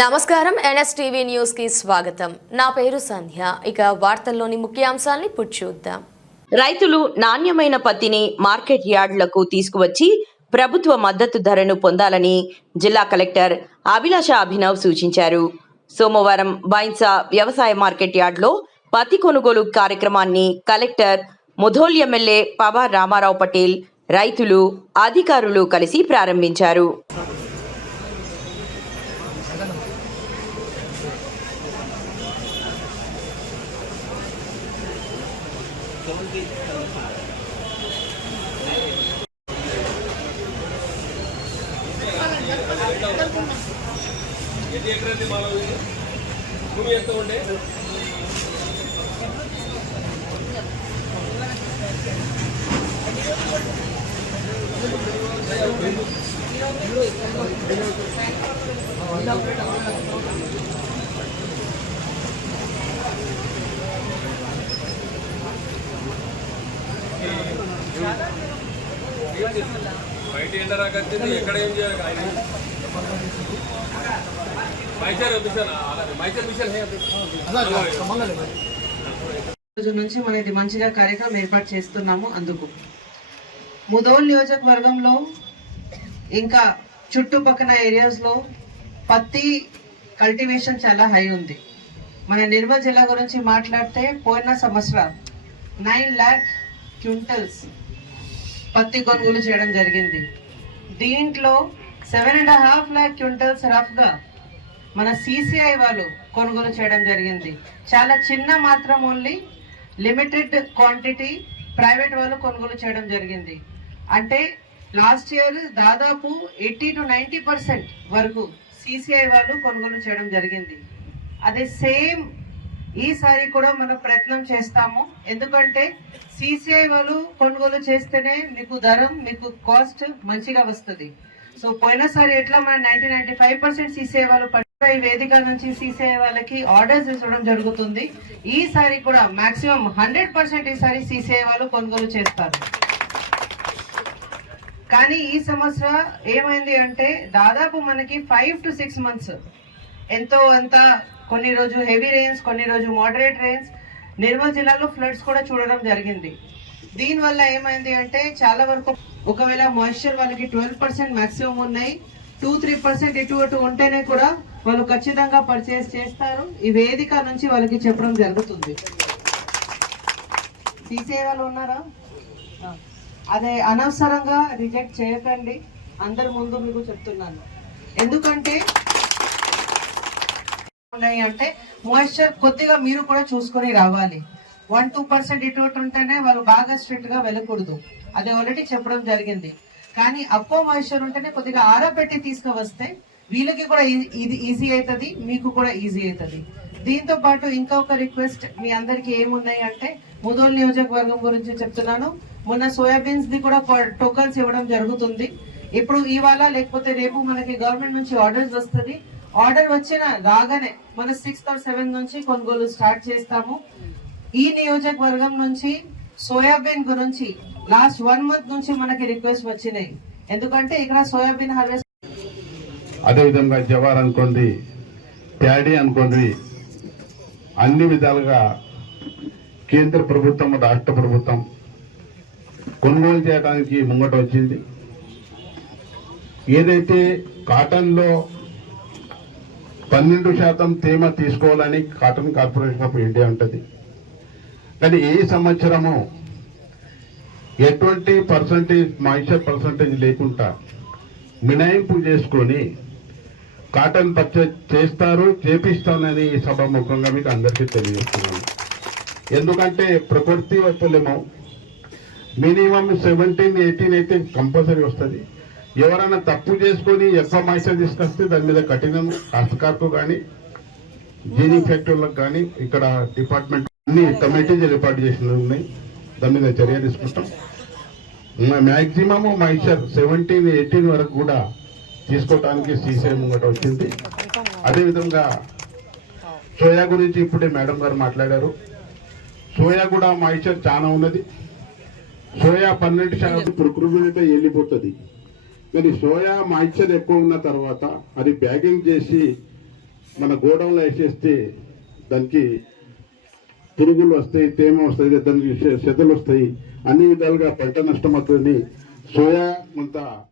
నమస్కారం. ఎన్ఎస్టీవీ న్యూస్కి స్వాగతం. నా పేరు సంధ్య. ఇక వార్తల్లోని ముఖ్యాంశాల్ని చూద్దాం. రైతులు నాణ్యమైన పత్తిని మార్కెట్ యార్డులకు తీసుకువచ్చి ప్రభుత్వ మద్దతు ధరను పొందాలని జిల్లా కలెక్టర్ అభిలాష అభినవ్ సూచించారు. సోమవారం బైన్సా వ్యవసాయ మార్కెట్ యార్డులో పత్తి కొనుగోలు కార్యక్రమాన్ని కలెక్టర్ ముధోల్ ఎమ్మెల్యే పవార్ రామారావు పటేల్ రైతులు అధికారులు కలిసి ప్రారంభించారు. don't ఎన్ని ఎకరాలు మన భూమి ఎంత ఉండే ఇలాపరేట్ బయట ఎండ రాకొచ్చింది ఎక్కడ ఏం చేయాలి? ఆయన మైచర్ మిషన్ అలాగే. మైచర్ మిషన్ హే రోజు నుంచి మనం ఇది మంచిగా కార్యక్రమం ఏర్పాటు చేస్తున్నాము అందుకు. ముదోల్ నియోజకవర్గంలో ఇంకా చుట్టుపక్కల ఏరియాస్లో పత్తి కల్టివేషన్ చాలా హై ఉంది. మన నిర్మల్ జిల్లా గురించి మాట్లాడితే పోయిన సంవత్సరం నైన్ ల్యాక్ క్వింటల్స్ పత్తి కొనుగోలు చేయడం జరిగింది. దీంట్లో seven and half lakh quintals రఫ్గా మన సిసిఐ వాళ్ళు కొనుగోలు చేయడం జరిగింది. చాలా చిన్న మాత్రం ఓన్లీ లిమిటెడ్ క్వాంటిటీ ప్రైవేట్ వాళ్ళు కొనుగోలు చేయడం జరిగింది. అంటే లాస్ట్ ఇయర్ దాదాపు ఎయిటీ టు నైంటీ పర్సెంట్ వరకు సిసిఐ వాళ్ళు కొనుగోలు చేయడం జరిగింది. అదే సేమ్ ఈసారి కూడా మనం ప్రయత్నం చేస్తాము. ఎందుకంటే సిసిఐ వాళ్ళు కొనుగోలు చేస్తేనే మీకు ధరం మీకు కాస్ట్ మంచిగా వస్తుంది. సో పోయినసారి ఎట్లా మన ninety ninety five percent CCI వాళ్ళు ఈ వేదిక నుంచి సీసీఐ వాళ్ళకి ఆర్డర్స్ ఇవ్వడం జరుగుతుంది. ఈసారి కూడా మాక్సిమం హండ్రెడ్ పర్సెంట్ ఈసారి సీసీఐ వాళ్ళు కొనుగోలు చేస్తారు. కానీ ఈ సంవత్సరం ఏమైంది అంటే దాదాపు మనకి ఫైవ్ టు సిక్స్ మంత్స్ ఎంతో అంత కొన్ని రోజు హెవీ రెయిన్స్ కొన్ని రోజు మోడరేట్ రెయిన్స్ నిర్మల్ జిల్లాలో ఫ్లడ్స్ కూడా చూడడం జరిగింది. దీనివల్ల ఏమైంది అంటే చాలా వరకు ఒకవేళ మాయిశ్చర్ వాళ్ళకి ట్వెల్వ్ పర్సెంట్ మ్యాక్సిమం ఉన్నాయి. టూ త్రీ పర్సెంట్ ఇటు అటు ఉంటేనే కూడా వాళ్ళు ఖచ్చితంగా పర్చేస్ చేస్తారు. ఈ వేదిక నుంచి వాళ్ళకి చెప్పడం జరుగుతుంది. తీసే వాళ్ళు ఉన్నారా? అదే అనవసరంగా రిజెక్ట్ చేయకండి. అందరి ముందు మీకు చెప్తున్నాను. ఎందుకంటే ఉన్నాయి అంటే మాయిశ్చర్ కొద్దిగా మీరు కూడా చూసుకొని రావాలి. వన్ టూ పర్సెంట్ ఇటువంటి ఉంటేనే వాళ్ళు బాగా స్ట్రిక్ట్గా వెళ్ళకూడదు. అది ఆల్రెడీ చెప్పడం జరిగింది. కానీ అప్పో మాయిశ్చర్ ఉంటేనే కొద్దిగా ఆరబెట్టి తీసుకువస్తే వీళ్ళకి కూడా ఇది ఈజీ అవుతుంది మీకు కూడా ఈజీ అవుతుంది దీంతో పాటు ఇంకొక రిక్వెస్ట్ మీ అందరికి ఏమున్నాయి అంటే ముదోల్ నియోజకవర్గం గురించి చెప్తున్నాను. మొన్న సోయాబీన్స్ ది కూడా టోకన్స్ ఇవ్వడం జరుగుతుంది. ఇప్పుడు ఇవాళ లేకపోతే రేపు మనకి గవర్నమెంట్ నుంచి ఆర్డర్స్ వస్తుంది. ఆర్డర్ వచ్చిన రాగానే మన సిక్స్త్ ఆర్ సెవెన్ నుంచి కొనుగోలు స్టార్ట్ చేస్తాము. ఈ నియోజకవర్గం నుంచి సోయాబీన్ గురించి లాస్ట్ వన్ మంత్ నుంచి మనకి రిక్వెస్ట్ వచ్చినాయి. ఎందుకంటే ఇక్కడ సోయాబీన్ హార్వెస్ట్ అదేవిధంగా జవార్ అనుకోండి ప్యాడీ అనుకోండి అన్ని విధాలుగా కేంద్ర ప్రభుత్వం రాష్ట్ర ప్రభుత్వం కొనుగోలు చేయడానికి ముంగట వచ్చింది. ఏదైతే కాటన్లో పన్నెండు శాతం తేమ తీసుకోవాలని కాటన్ కార్పొరేషన్ ఆఫ్ ఇండియా ఉంటుంది కానీ ఏ సంవత్సరము ఎటువంటి పర్సంటేజ్ మాయిశ్చర్ పర్సంటేజ్ లేకుండా మినాయింపు చేసుకొని కాటన్ పర్చేజ్ చేస్తారు చేపిస్తానని ఈ సభాముఖంగా మీకు అందరికీ తెలియజేస్తున్నాను. ఎందుకంటే ప్రకృతి వైఫల్యము మినిమం సెవెంటీన్ ఎయిటీన్ అయితే కంపల్సరీ వస్తుంది. ఎవరైనా తప్పు చేసుకొని ఎక్కువ మాయిశ్చర్ తీసుకొస్తే దాని మీద కఠినం హస్తకార్కు కానీ జీనీ ఫ్యాక్టరీలకు కానీ ఇక్కడ డిపార్ట్మెంట్ అన్ని కమిటీలు ఏర్పాటు చేసినవి ఉన్నాయి. దాని మీద చర్య తీసుకుంటాం. మ్యాక్సిమం మైసర్ సెవెంటీన్ ఎయిటీన్ వరకు కూడా తీసుకోవడానికి సీసీఎం ముంగట వచ్చింది. అదేవిధంగా సోయా గురించి ఇప్పుడే మేడం గారు మాట్లాడారు. సోయా కూడా మాయిశ్చర్ చాలా ఉన్నది. సోయా పన్నెండు శాతం ప్రకృతి వెళ్ళిపోతుంది. కానీ సోయా మాయిశ్చర్ ఎక్కువ ఉన్న తర్వాత అది ప్యాకింగ్ చేసి మన గోడౌన్లో వేసేస్తే దానికి పురుగులు వస్తాయి తేమ వస్తాయి దానికి చెదలు వస్తాయి. అన్ని విధాలుగా పంట నష్టం అవుతుంది సోయా కొంత